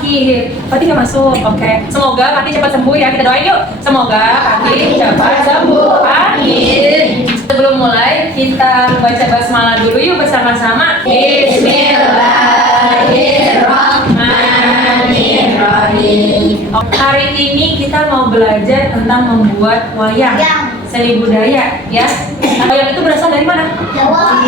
sakit. Fatih nggak masuk. Oke. Semoga Fatih cepat sembuh ya. Kita doain yuk. Semoga Fatih cepat sembuh. Amin. Sebelum mulai, kita baca basmalah dulu yuk bersama-sama. Bismillahirrahmanirrahim. Hari ini kita mau belajar tentang membuat wayang seni budaya, ya. Wayang itu berasal dari mana?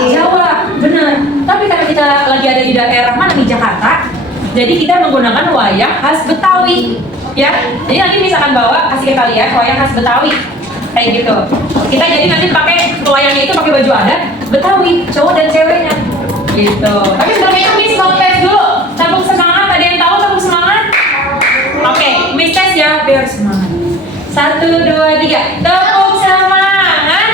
Jawa, benar. Tapi karena kita lagi ada di daerah mana di Jakarta, jadi kita menggunakan wayang khas Betawi, ya. Jadi nanti misalkan bawa kasih ke kalian wayang khas Betawi, kayak gitu. Kita jadi nanti pakai wayangnya itu pakai baju adat Betawi, cowok dan ceweknya, gitu. Tapi sebelum itu Miss mau tes dulu. Tepuk semangat. Ada yang tahu tepuk semangat? Oke, Miss tes ya biar semangat. 1, 2, 3. Tepuk semangat.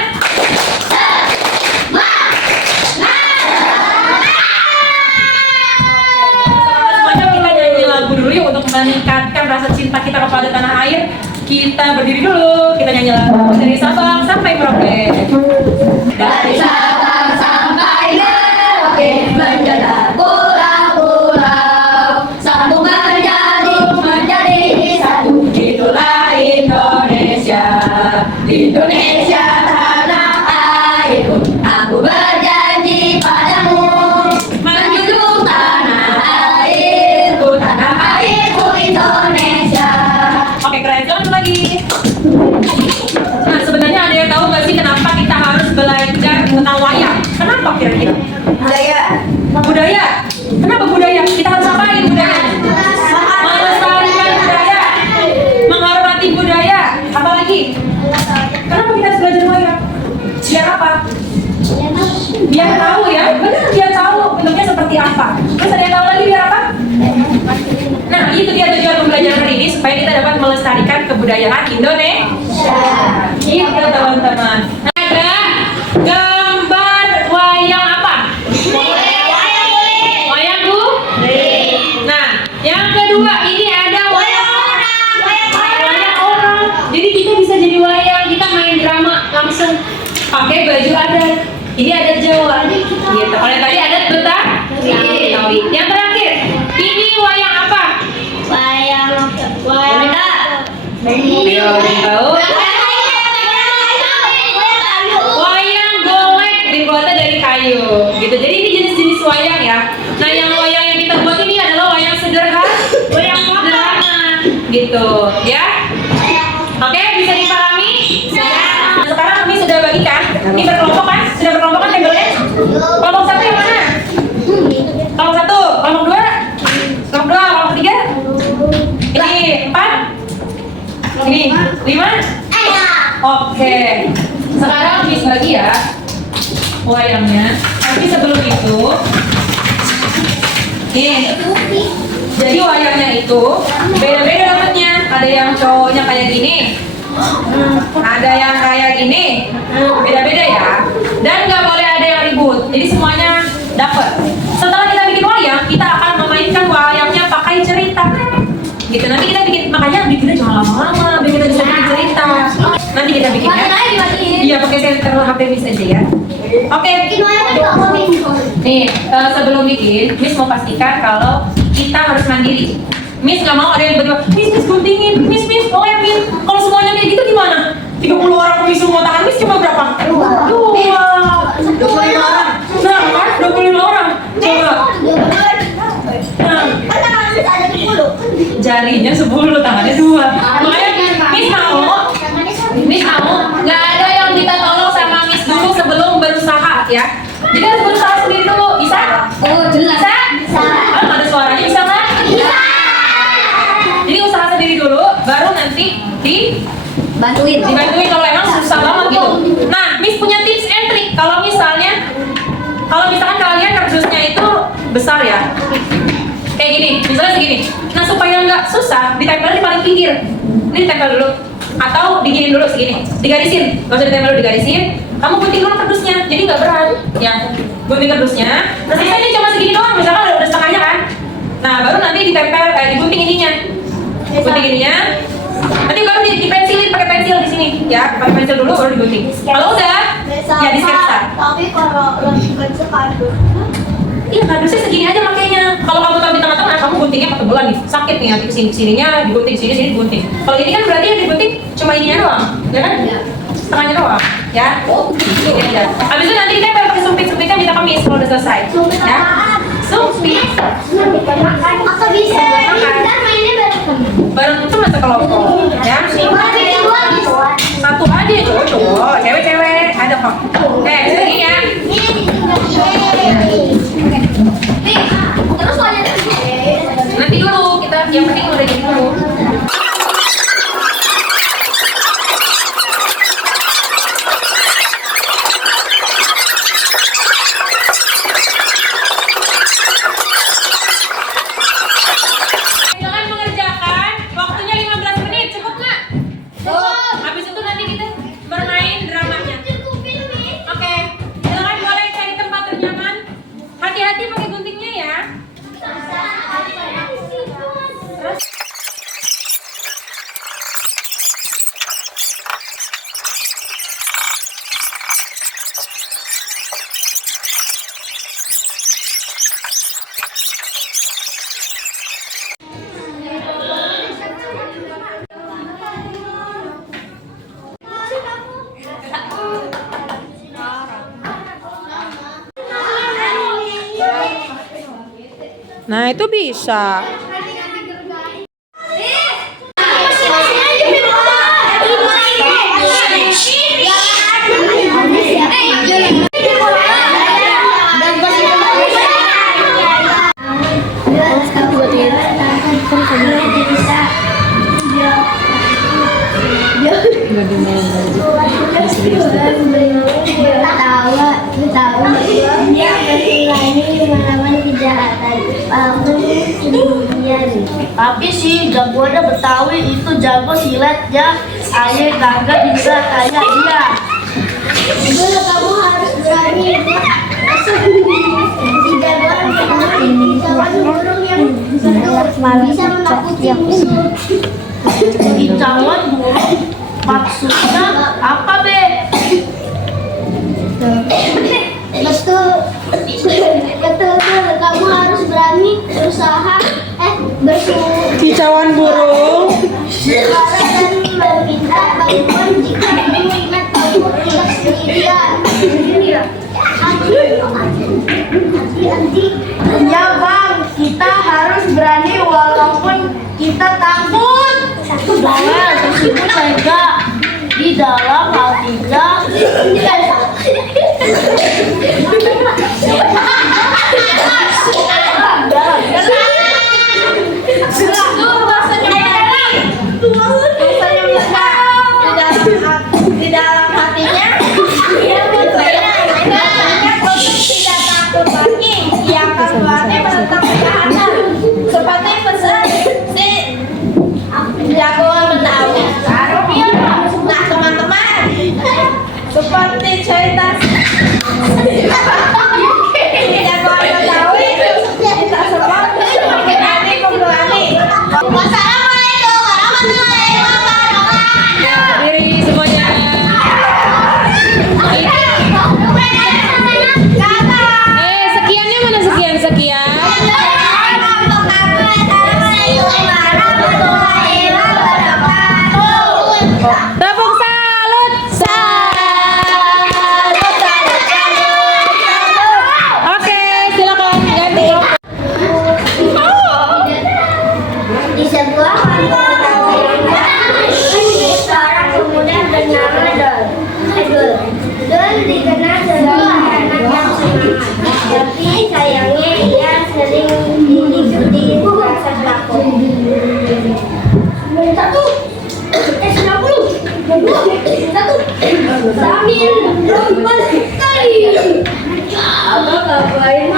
Semuanya kita nyanyi lagu dulu yuk untuk meningkatkan rasa cinta kita kepada tanah air. Kita berdiri dulu, kita nyanyi lagu dari Sabang sampai Merauke. Dari Sabang sampai Merauke menjaga pulau-pulau, sambung menjadi satu. Itulah Indonesia, Indonesia tanah airku. Aku berjanji padamu, menjunjung tanah airku Indonesia. Oke, keren. Jalan lagi. Nah, sebenarnya ada yang tahu nggak sih kenapa kita harus belajar tentang wayang? Kenapa kira-kira? Budaya. Kenapa budaya? Kita harus apain budaya? Melestarikan budaya, menghormati budaya. Apa lagi? Kenapa kita harus belajar wayang? Biar apa? Biar tahu ya, benar, biar tahu bentuknya seperti apa. Terus ada yang tahu lagi biar apa? Nah, itu dia tujuan pembelajaran hari ini supaya kita dapat melestarikan kebudayaan Indonesia. Gitu teman-teman. Ada gambar wayang apa? Wayang kulit. Nah, yang kedua ini ada wayang orang. Jadi kita bisa jadi wayang, kita main drama langsung pakai baju adat. Ini adat Jawa. Gitu. Kalau yang tadi adat Betawi. Yang terakhir, ini wayang apa? Belum tahu. Wayang golek dibuatnya dari kayu, gitu. Jadi ini jenis-jenis wayang ya. Nah, yang wayang yang kita buat ini adalah wayang sederhana, gitu, ya. Oke, bisa dipahami? Nah, sekarang kami sudah bagikan. Ini berkelompok kan? Sudah berkelompok kan tabelnya? Kelompok 1 yang mana? Kelompok 1, kelompok 2, kelompok 2, kelompok 3. Ini 4. Ini 5. Oke. Sekarang Miss bagi ya wayangnya. Tapi sebelum itu, jadi wayangnya itu beda-beda dapatnya. Ada yang cowoknya kayak gini, ada yang kayak gini, beda-beda ya. Dan nggak boleh ada yang ribut. Jadi semuanya dapat. Setelah kita bikin wayang, kita akan memainkan wayangnya pakai cerita. Gitu, nanti kita bikin, makanya bikinnya jangan lama-lama, biar kita bisa bikin cerita. Nanti kita bikinnya. Iya, pakai senter HP Miss aja ya. Oke. Nih, sebelum bikin, Miss mau pastikan kalau kita harus mandiri. Miss nggak mau ada yang berdua, Miss guntingin, Miss mau ya Miss. Kalau semuanya kayak gitu gimana? 30 orang Miss semua tangan Miss cuma berapa? 25 orang. Nah, kan 25 orang. Coba. Nah, jarinya 10, tangannya 2. Makanya Miss mau nggak ada yang minta tolong sama Miss dulu sebelum berusaha ya. Jadi harus berusaha sendiri dulu, bisa? Oh, jelas. Bisa? Kalau ada suaranya bisa nggak? Bisa. Jadi usaha sendiri dulu, baru nanti dibantuin kalau emang susah banget gitu. Nah, Miss punya tips and trick. Kalau misalkan kalian kardusnya itu besar ya, kayak gini, misalnya segini. Nah, supaya nggak susah, ditempel di paling pinggir. Ini ditempel dulu, atau diginin dulu segini, digarisin. Nggak usah ditempel dulu, digarisin. Kamu gunting dulu kardusnya, jadi nggak berat. Ya, gunting kardusnya. Nah, sisanya cuma segini doang, misalkan udah setengahnya kan. Nah, baru nanti ditempel, digunting ininya. Gunting ininya. Nanti baru dipensilin pakai pensil di sini, ya. Pakai pensil dulu, baru digunting. Kalau udah, ya di sketsa. Tapi kalau lebih kecil kardus. Iya, kardusnya segini aja makanya. Kalau kamu tahu di tengah-tengah, kamu guntingnya pakai tebel-tebelan nih, sakit nih nanti sininya digunting, sini digunting. Kalau ini kan berarti yang digunting cuma ininya doang, ya kan? Setengahnya doang, ya. Ini aja. Habis itu nanti kita pakai sumpit-sumpitnya minta kemis kalau udah selesai. Ya. Sumpit. Aku bisa. Kita mainnya Bareng itu masa kelompok, ya. Satu aja cowok, cewek-cewek ada kok. Sini ya. Terus wajah Nanti dulu kita yang penting udah jadi dulu. Jangan mengerjakan, waktunya 15 menit, cukup nggak? Habis itu nanti kita bermain dramanya. Oke, silakan boleh cari tempat ternyaman. Hati-hati pakai guntingnya ya. Terus nah itu bisa. Tapi si jagoannya Betawi itu jago silatnya, ayo kagak bisa kayak dia. Dulu kamu harus berani. Si jagoan burung yang bisa menakuti musuh. Kicauan burung maksudnya apa, Be? Betul, kamu harus berani berusaha, Kicauan burung. bersuara dan meminta bantuan jika kamu ingat kamu tidak sendirian. Ya Bang, kita harus berani walaupun kita takut. Soalnya tersebut tega di dalam hatinya. Di dalam hatinya dia tidak takut lagi, ia akan berani menentang kejahatan seperti pesan si jagoan Betawi. Nah teman-teman, seperti cerita jagoan Betawi kita semua berani kembali. Wassalamualaikum warahmatullahi wabarakatuh. Diri semuanya. Sekiannya mana sekian? Tepuk salut. Oke, silakan ganti. Di sebuah seorang pemuda bernama Dol. Dol dikenal sebagai anak yang semangat, tapi sayangnya ia sering hidup di rasa takut. 1, 2, 1, sambil lompat sekali. Abang ngapain?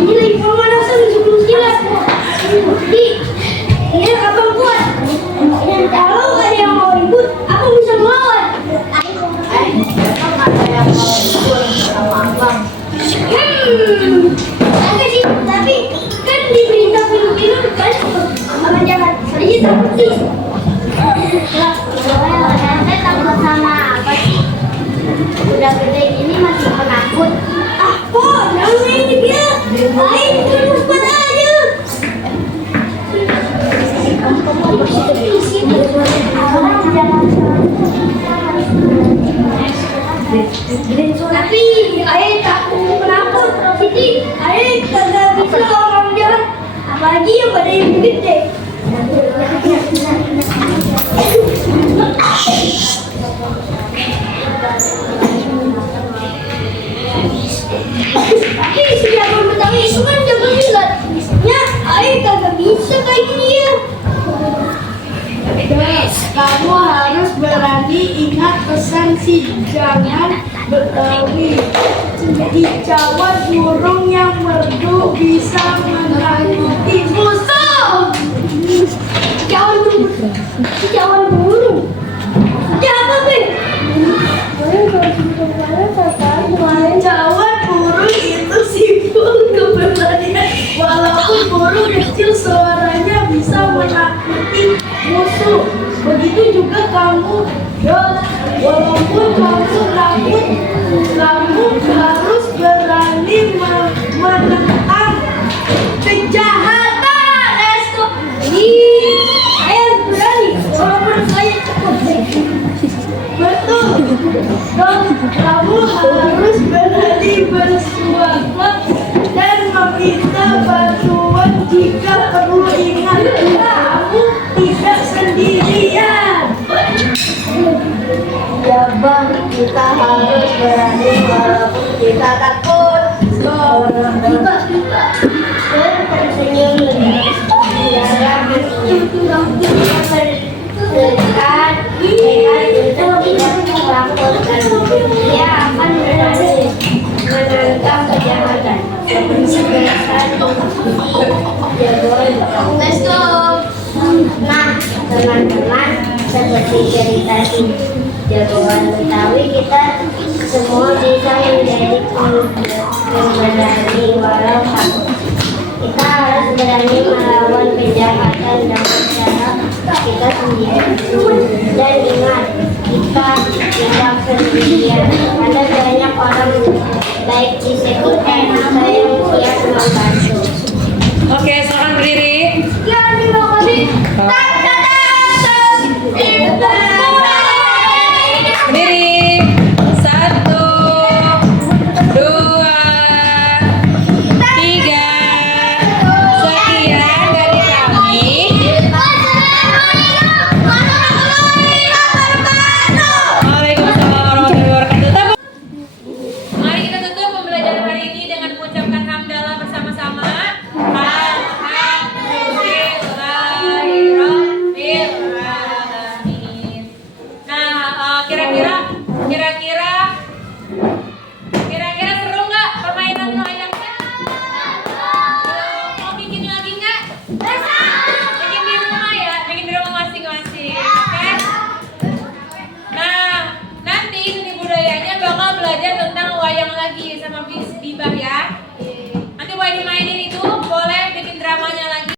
Ini lagi pemanasan sebelum silat. Ini abang kuat. Kalau ada yang mau ribut, aku bisa melawan. Ada yang mau ribut sama abang. Ada sih, tapi kan di berita film-film kan abang jangan sedikit takut sih. Saya takut sama apa sih? Udah gede ini masih penakut. Ah, kok? Jangan ini dia. Baik, Tapi ayah takut penakut Siti, ayah kagak bisa orang jalan, apalagi yang pada yang gede. Tapi siapa Betawi itu kan jago silat, ya ayah kagak bisa kayak gini ya. Kamu harus berani ingat pesan si jangan Betawi. Di Jawa burung yang merdu bisa menakuti musuh. Jangan burung. Siapa Bin? Jawa burung itu simbol keberanian. Walaupun burung kecil suaranya bisa menakuti musuh. Begitu juga kamu, Dot. Walaupun kamu takut, kamu harus berani menentang kejahatan. Esko. Ayah berani, walaupun saya takut. Betul. Dot, kamu harus berani bersuara dan meminta bantuan jika perlu. Ingat, kamu tidak sendirian. Ya bang, kita harus berani walaupun kita takut. Dan tersenyum dalam hatinya. Berdekat, mereka tidak takutkan. Dia akan berani menantang kejahatan. Let's go. Nah, teman-teman, seperti cerita si jagoan Betawi, kita semua bisa menjadi pemberani walau takut. Kita harus berani melawan kejahatan dengan cara kita sendiri. Dan ingat, kita tidak sendirian. Ada banyak orang baik di sekitar kita yang siap membantu. Oke, silakan berdiri. Ya, terima kasih. Berdiri. 1, 2, 3. Sekian dari kami. Waalaikumsalam warahmatullahi wabarakatuh. Mari kita tutup pembelajaran hari ini dengan mengucapkan hamdalah bersama-sama. Alhamdulillahirobbilalamin. Nah, kira-kira